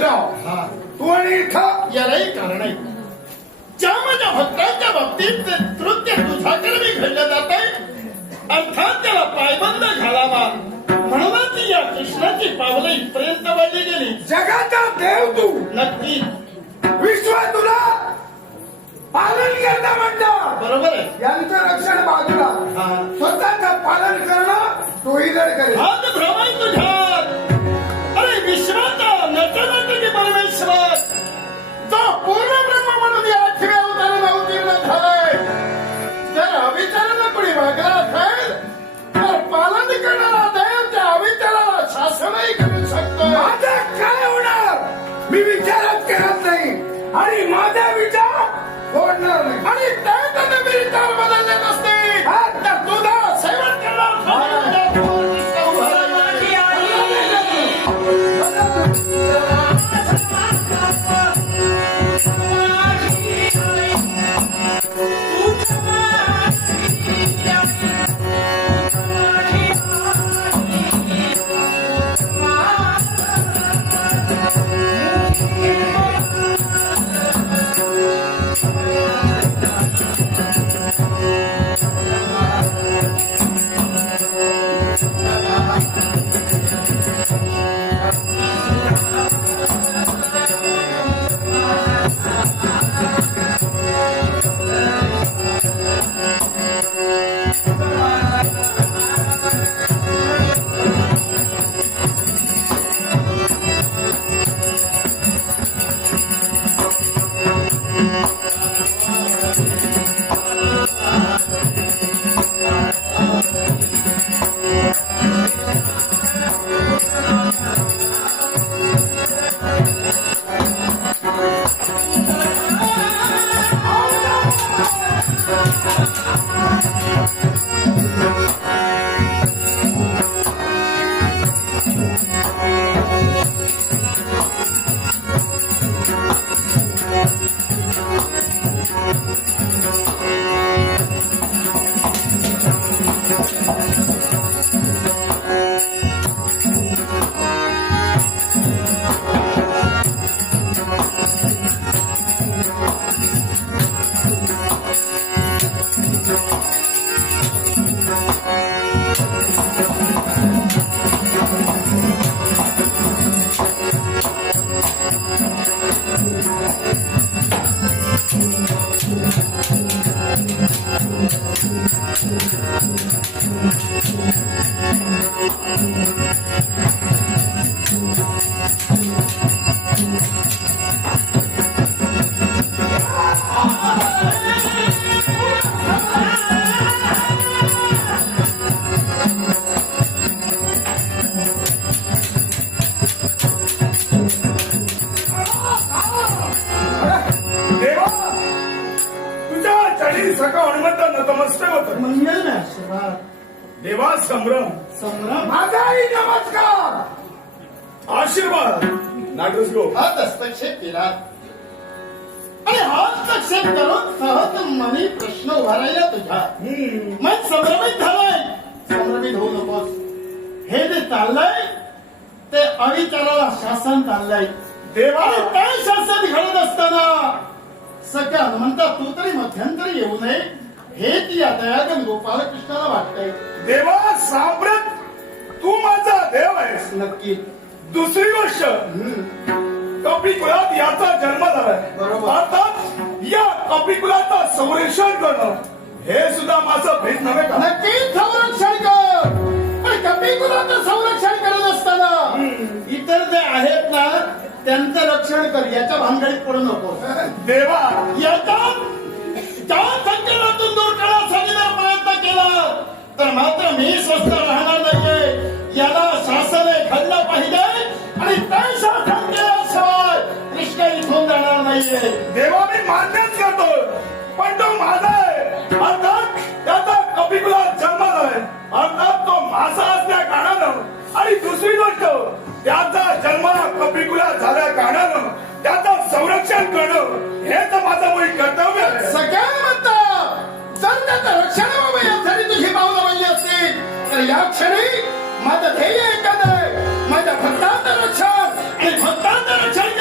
वैष्णव तू आणि इथं यालाही कारण आहे. ज्या माझ्या भक्तांच्या बाबतीत ते कृत्य तुझ्याकडे घडलं जात आहे, अर्थात त्याला पायबंद घालावा म्हणूनच या कृष्णाची पावलं इथपर्यंत वाढली गेली. जगाचा देव तू, नक्की विश्व तुला पालन करता म्हणतं. बरोबर आहे. यांचं रक्षण बाजूला, हा. स्वतःचं पालन करणं तो इधर करेल. हात भ्रम आहे तुझ्यात. अरे विश्वाचा नटनटकी परमेश्वर जो पूर्ण ब्रह्म म्हणून या आठव्या अवताराला अवतीर्ण झालाय, जर अविचारानं कोणी वागला असेल तर पालन करणारा देव त्या अविचाराला शासनही करू शकतो. माझं काय होणार मी विचारच करत नाही आणि माझा विचार सोडणार नाही. आणि ते त्याने मी विचार बदलले नसते तर तुझा सेवन करणार सका हनुमंत नतमस्तक होत. मंगल आशीर्वाद देवा संभ्रम संग्राम माझाही नमस्कार आशीर्वाद. नाटक हात हस्तक्षेप केला आणि हस्तक्षेप करून सहज मनी प्रश्न उभारायला तुझ्या मन संभ्रमित झालाय. संभ्रमित होऊ नकोस. हे जे चाललंय ते अविचाराला शासन चाललंय. देवा आणि काय शासन घडत असताना सगळ्या हनुमंता तू तरी मध्यंतरी येऊ नये हे ती या दयागन गोपालकृष्णाला वाटतंय. देवा सांप्रत तू माझा देव आहेस. नक्की. दुसरी गोष्ट कपिकुलात याचा जन्म झालाय. बरोबर. अर्थात या कपिकुलाचं संरक्षण करणं हे सुद्धा माझं भेद नव्हे का? नक्कीच संरक्षण कर. पण कपिकुलाचं संरक्षण करत असताना इतर जे आहेत ना त्यांचं रक्षण कर. याच्या भानगडीत पडू नको. देवा याचा ज्या संकटातून दूर करण्यासाठी जर प्रयत्न केला तर मात्र मी स्वस्थ राहणार नाहीये. याला शासने घडलं पाहिजे आणि ते शासन केल्याशिवाय कृष्ण इथून जाणार नाहीये. देवा मी मान्यच करतो पण तो माझा आहे. अर्थात त्याचा कपिकुलात जन्म झालाय. अर्थात तो माझा असल्या कारणानं आणि दुसरी गोष्ट त्याचा जन्म कपिकुलात झाल्या कारणानं त्याचं संरक्षण करणं हेच माझं मुळी कर्तव्य आहे. सगळ्यांना म्हणतं जर त्याचं रक्षण व्हावं यासाठी तुझी पावलं बनली असतील तर या क्षणी माझं ध्येय एकच आहे. माझ्या भक्तांचं रक्षण आणि भक्तांचं रक्षण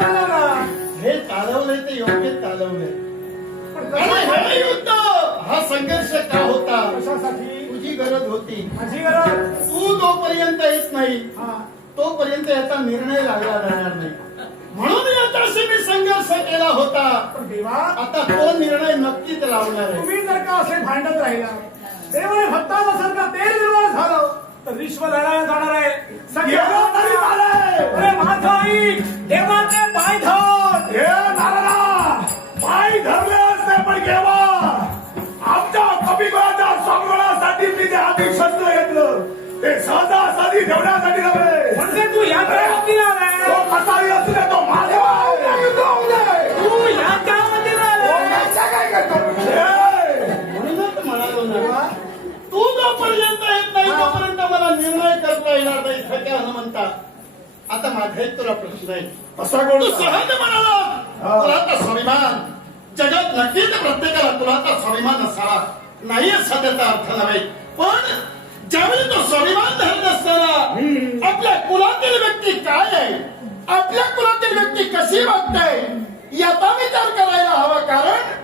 काय चालवलं? हे चालवलंय ते योग्य चालवलंय. पण आणि कशासाठी? हे युद्ध हा संघर्ष का होता? कशासाठी? तुझी गरज होती. माझी गरज. तू जोपर्यंत येत नाही हा. तोपर्यंत याचा निर्णय लागला जाणार नाही. म्हणून याच्याशी मी संघर्ष केला होता. पण देवा, आता तो निर्णय नक्कीच लावणार आहे. तुम्ही जर का असे भांडत राहिला, देवाने भक्ता जर का तेल निर्माण झालं तर विश्व लढायला जाणार आहे. देवा तरी झालंय. अरे माझं आई, देवाचे पाय धर. हे नारायणा, पाय धरले असते पण केव्हा आमच्या कपिकुळाच्या संरक्षणासाठी मी जे आधी शस्त्र घेतलं ते सहजासहजी ठेवण्यासाठी नव्हे. म्हणजे तू याच्या वतीला तो आलाय. कसाही असू दे, तो माझ्या युद्ध होऊ दे. तू याच्या वतीला तो आलाय. याच्या काय करतो? हे, म्हणूनच म्हणालो ना, तू जोपर्यंत येत नाही तोपर्यंत मला निर्णय करता येणार नाही. सगळ्या हनुमंता, आता माझा एक तुला प्रश्न आहे. असा कोण? तू सहज म्हणाला तुला आता स्वाभिमान जगात नक्कीच प्रत्येकाला तुला आता स्वाभिमान असावा नाही असा त्याचा अर्थ नव्हे. पण ज्यावेळी तो स्वाभिमान धरत असताना आपल्या कुलातील व्यक्ती काय आहे, आपल्या कुलातील व्यक्ती कशी वागते याचा विचार करायला हवा. कारण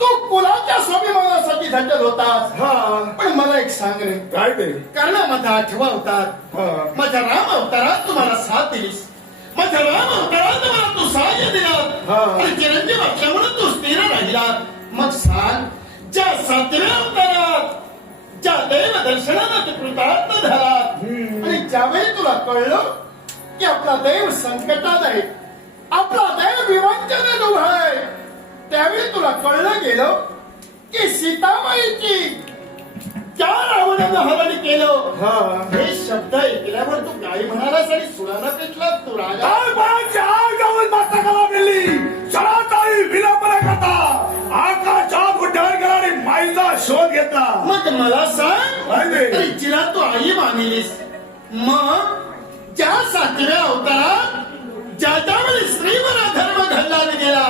तू कुलाच्या स्वाभिमानासाठी झटत होतास. हा, पण मला एक सांग रे, काय ते? कारण माझा आठवा अवतार, हा. माझ्या राम अवतारात तुम्हाला साथ दिलीस. माझ्या राम अवतारात मला तू सहाय्य दिलात. हा. आणि चिरंजीव असल्यामुळे तू स्थिर राहिलात. मग सांग, ज्या सातव्या अवतारात ज्या देव दर्शनाला तू कृतार्थ झालात आणि ज्यावेळी तुला कळलं की आपला देव संकटात आहे, आपला देव विवंचनेत उभा आहे, त्यावेळी तुला कळलं गेलं की सीताबाईची त्या रावणानं हरण केलं. हा. हे शब्द ऐकल्यावर तू काय म्हणालास आणि सुराला पेटला तू राजा. काय बाळाची आग जाऊन मस्तकाला मिळली. क्षणाचाही विलंब न करता आकाशात उड्डाण केला आणि माईचा शोध घेतला. मग मला सांग, काय ते? तरी जिला तू आई मानिलीस, मग ज्या सातव्या अवतारात ज्या ज्यावेळी स्त्रीवर अधर्म घडला गेला,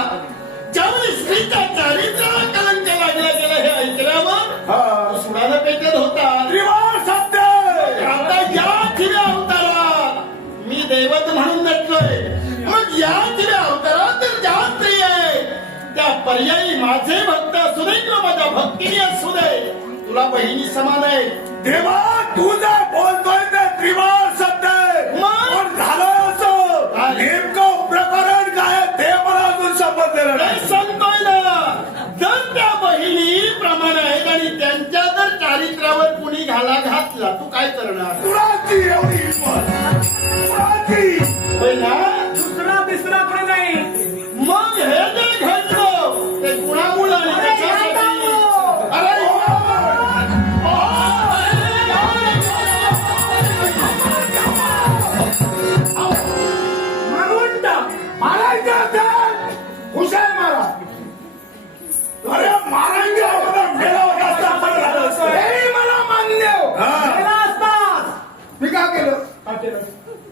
ज्यावेळी स्त्रीच्या चारित्र्याला कलंक लागला गेला, हे ऐकल्यावर हा. तू सुराला पेटत होता. त्रिवार सत्य. आता या दिव्या अवतारात मी दैवत म्हणून नटलोय. मग या दिव्या अवतारात तर ज्या स्त्री आहे त्या पर्यायी माझे भक्त असू दे किंवा माझ्या भक्तीने असू दे, तुला बहिणी समान आहे. देवा, तू जे बोलतोय ते त्रिवार सत्य आहे. मग? पण झालं असं, काय? नेमकं प्रकरण काय आहे ते मला अजून समजलेलं काय नाही. सांगतोय ना, जर त्या बहिणी प्रमाण आहेत आणि त्यांच्या जर चारित्र्यावर कुणी घाला घातला, तू काय करणार? कुणाची एवढी हिंमत? कुणाची? होय ना? दुसरा तिसरा कोणी नाही. मग हे जे घडलं ते कुणामुळे आणि कशासाठी? अरे मारून टाक. मारायचं असेल, हुशार मारा. अरे मारायचं अगोदर मेलावं जास्त आपण झालं असतं. हेही मला मान्य. हा. गेला असतास. मी का केलं? काय केलं?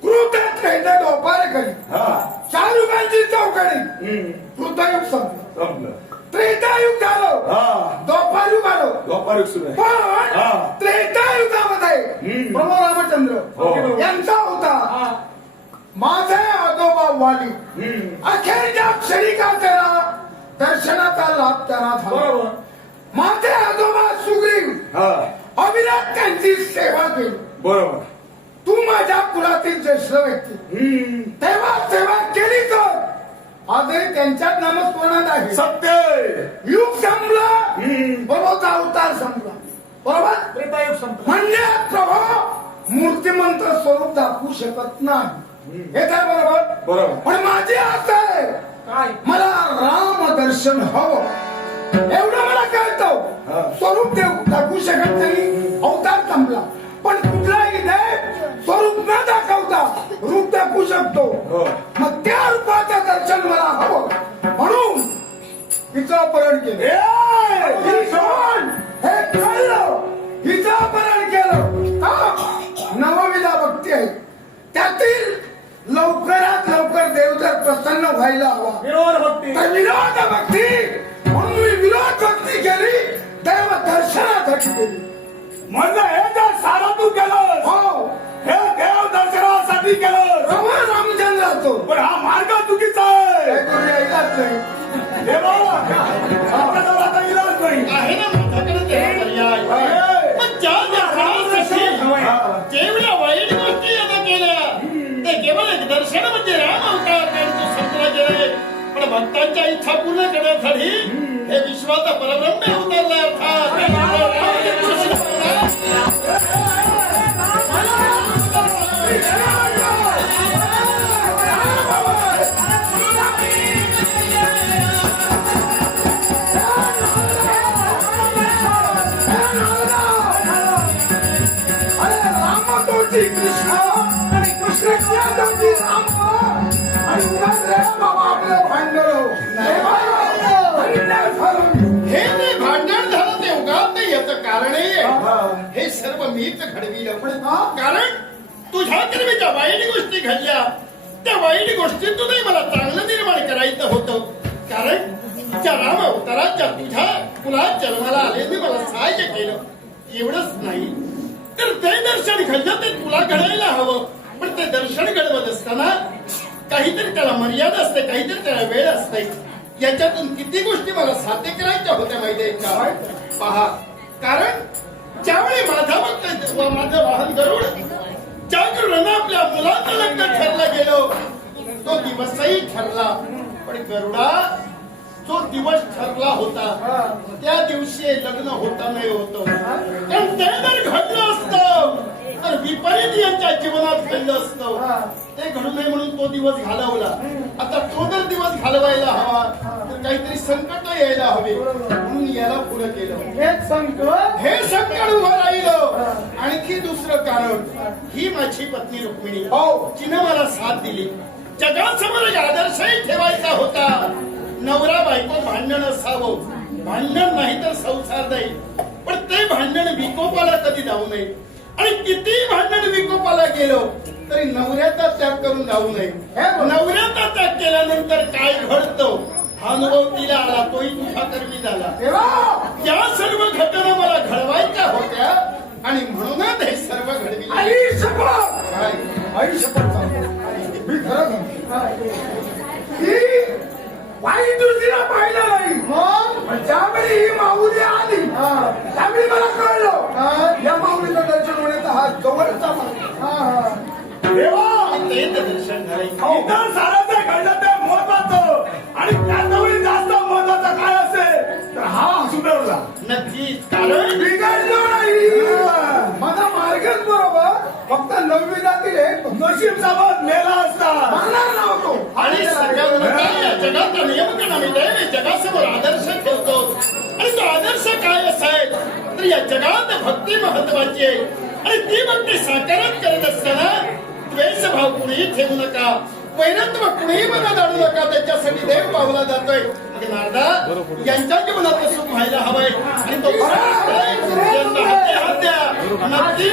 कृत्यात खेळता डोपारे करी हा. शाहरुखांची चौकडी. हम्म. कृतयुग संपलं, संपलं. त्रेतायुग झालं, हा. द्वापारयुग आलं. दुपारी सुरू आहे. पण हा. त्रेतायुगामध्ये हम्म. प्रभू रामचंद्र हो. यांचा होता हा. माझे आजोबा वाली. हम्म. अखेरच्या क्षणिका त्याला दर्शनाचा लाभ त्यांना झाला. बरोबर. माझे आजोबा सुग्रीव हा. अविनाश त्यांची सेवा केली. बरोबर. तू माझ्या कुलातील ज्येष्ठ व्यक्ती, हम्म. तेव्हा सेवा केली तर आजही त्यांच्यात नामस्मरणात आहे. सत्य. युग संपला, हम्म. प्रभूचा अवतार संपला. बरोबर. त्रेतायुग संपलं. म्हणजे प्रभू मूर्तिमंत स्वरूप दाखवू शकत नाही. हे काय बरोबर? बरोबर. पण माझी आशा आहे, काय? मला राम दर्शन हवं. एवढं मला हा. कळतं. स्वरूप देव दाखवू शकत नाही, अवतार संपला. पण कुठलाही देव स्वरूप न दाखवता रूप दाखवू शकतो. हो. मग त्या रूपाचं दर्शन मला हवं. म्हणून हिचं अपहरण केलं. ए! ही कोण? हे कळलं. हिचं अपहरण केलं. का? नवविधा भक्ती आहे. त्यातील लवकरात लवकर देव जर प्रसन्न व्हायला हवा विरोध भक्ती. तर विरोध भक्ती. म्हणून मी विरोध भक्ती केली, देव दर्शनासाठी केली. म्हणजे हे जे सारं तू केलं, हो, हे देव दर्शनासाठी केलं. प्रभू रामचंद्राचं करतो पण हा मार्ग चुकीचा आहे काय करूया इलाज नाही देवा आपल्याजवळ आता इलाज नाही आहे ना माझ्याकडे तेवढा पर्याय. पण ज्या देखासाठी जेवढ्या वाईट गोष्टी यानं केल्या ते केवळ एक दर्शन म्हणजे राम अवतार त्यांचं संपला गेले. पण भक्तांच्या इच्छा पूर्ण करण्यासाठी हे विश्वाचा परब्रह्म अवतारला अरे राम तोची कृष्ण आणि कृष्ण तोची राम आणि उगाच रे बाबा आपलं भांडण हे जे भांडण झालं ते उगाच नाही याचं कारणही आहे. हे सर्व मीच घडविलं. कारण तुझ्या कर्मीच्या वाईट गोष्टी घडल्या त्या वाईट गोष्टीतूनही मला चांगलं निर्माण करायचं होतं. कारण त्या राम अवताराच्या तुझ्या कुलात जन्माला आलेने मला सहाय्य केलं. एवढंच नाही तर ते दर्शन घडलं ते तुला घडायला हवं. पण ते दर्शन घडवत असताना काहीतरी त्याला मर्यादा असते, काहीतरी त्याला वेळ असते. याच्यातून किती गोष्टी मला साध्य करायच्या होत्या माहितीये का? पहा, कारण ज्यावेळी माझा भक्त माझं वाहन गरुड ज्या गरुडानं आपल्या मुलाचं लग्न ठरलं गेलो तो दिवसही ठरला. पण गरुडा जो दिवस ठरला होता त्या दिवशी लग्न होता नाही होतं. पण ते जर घडलं असतं तर विपरीत यांच्या जीवनात घडलं असतं. ते घडू नये म्हणून तो दिवस घालवला. आता तो जर दिवस घालवायला हवा तर काहीतरी संकट यायला हवे म्हणून याला पुढे केलं. हे संकट उभं राहिलं. आणखी दुसरं कारण ही माझी पत्नी रुक्मिणी तिनं मला साथ दिली. जगासमोर एक आदर्शही ठेवायचा होता. नवरा बायको भांडण असावं, भांडण नाही तर संसार नाही. पण ते भांडण विकोपाला कधी जाऊ नये. आणि किती भांडण विकोपाला गेलो तरी नवऱ्याचा त्याग करून जाऊ नये. नवऱ्याचा त्याग केल्यानंतर काय घडतो हा अनुभव तिला आला, तोही तुझ्या कर्मी झाला. या सर्व घटना मला घडवायच्या होत्या आणि म्हणूनच हे सर्व घडविले. आई शपथ काय? आई शपथ मी खरं सांगतो की वाईट दृष्टीला पाहिलं नाही. मग ज्यावेळी ही माऊली आली त्यावेळी मला कळलं या माऊलीचं दर्शन होण्याचा हा जवळचा मार्ग. देवा ते दर्शन झाले. इतर सारं जे घडलं ते महत्वाचं आणि त्याच्यावेळी जास्त महत्वाचं काय असेल तर हा सुधारला. नक्कीच. कारण बिघडलो नाही. माझा मार्गच बरोबर. फक्त 9वी जातील नशीब सोबत मेला असता मारणार नव्हतो. आणि सगळ्यांना या जगाचा नियमकरण आम्ही जगासमोर आदर्श ठेवतो. आणि तो आदर्श काय असाय तर या जगात भक्ती महत्वाची आहे. आणि ती भक्ती साकारात करत असताना द्वेषभाव कुणीही ठेवू नका, वैरत्व कुणीही मनात आणू नका. त्याच्यासाठी देव पावला जातोय. नारदा यांच्या जीवनात सुख व्हायला हवंय आणि तो नक्की